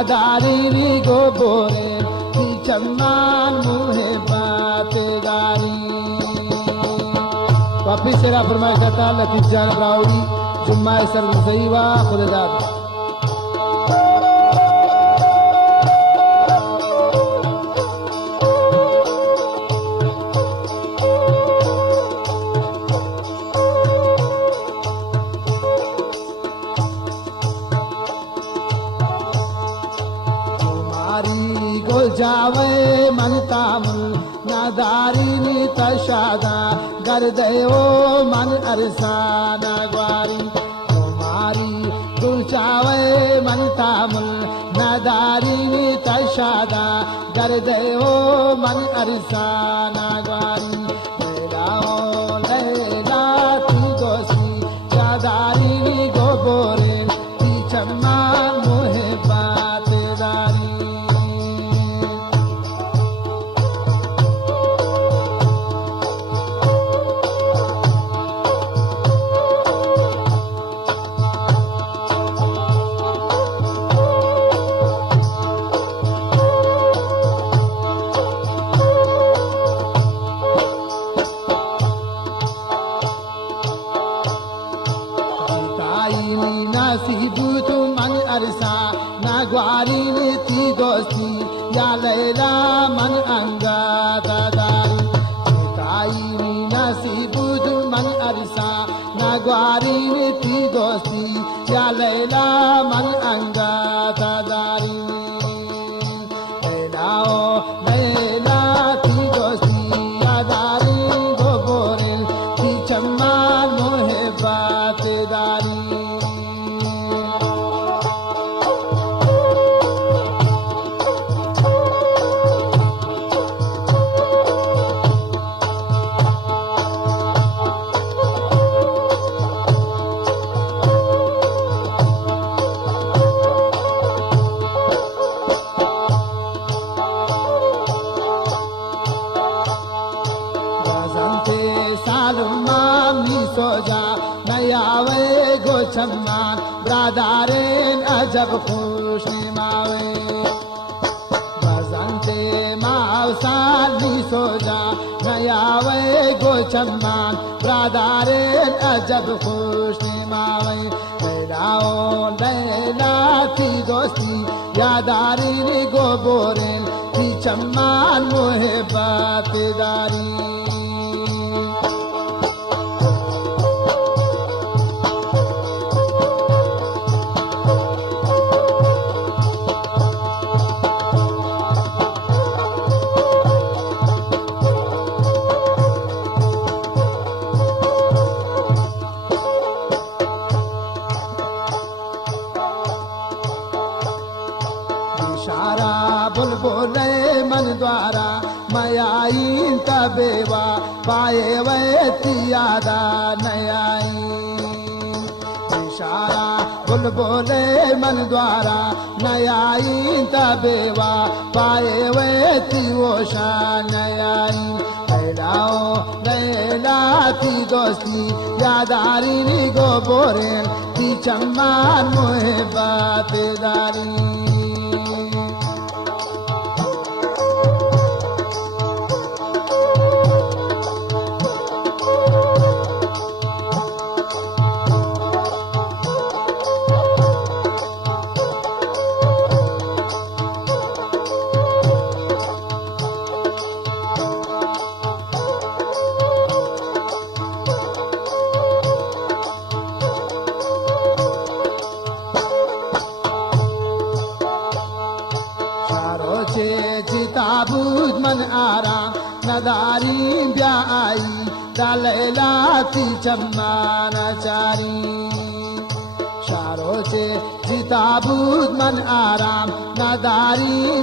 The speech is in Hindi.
नादारी गो बोरे की चम्मान मुहे बातेदारी। वापिस तेरा फरमाइश करता लतीफ जान ब्राउडी जुम्मा सर सही वा खुदादाद। गो जावे मनता मुल नादारी नी तशादा गर दयो मन अरसाना ग्वारी। तुम्हारी गुल जावे मनता मुल नादारी नी तशादा गर दयो मन अरसाना ग्वारी। लैलाओ लैला तू दोस्ती यादारी नी गो बोरे की चम्मा मोहे बातेदारी। नसीबू तू मन अरसा नागवारी ती गोस्ती या लैला मन अंगा दादारी। काई नसीबू तू मन अरसा नागवारी ती गोस्ती या लैला मन अंगा दादारी। लैलाओ लैला ती गोस्ती यादारी गो बोरे की चम्मा मोहे बातेदारी। सोजा नयावे गो चम्मान ब्रादारेन अजब खुश मावे। बजंते मावसाली सोजा नयावे गो चम्मान ब्रादारेन अजब खुश मावे। लैलाओ लैला की दोस्ती यादारी गो बोरे की चम्मान मोहे बातेदारी। इशारा बुलबुले मन द्वारा मयाई तबेवा पाए वैती यादा नयाई। इशारा बुलबुले मन द्वारा नयाई तबेवा पाए वैती वोशा नयाई। लैलाओ लैला की दोस्ती यादारी गो बोरे की चम्मान मोहे बातेदारी। जिताबूद मन आरा नदारी ब्या आई लैला की चम्मान चारी। शारों से जिताबूद मन आराम नदारी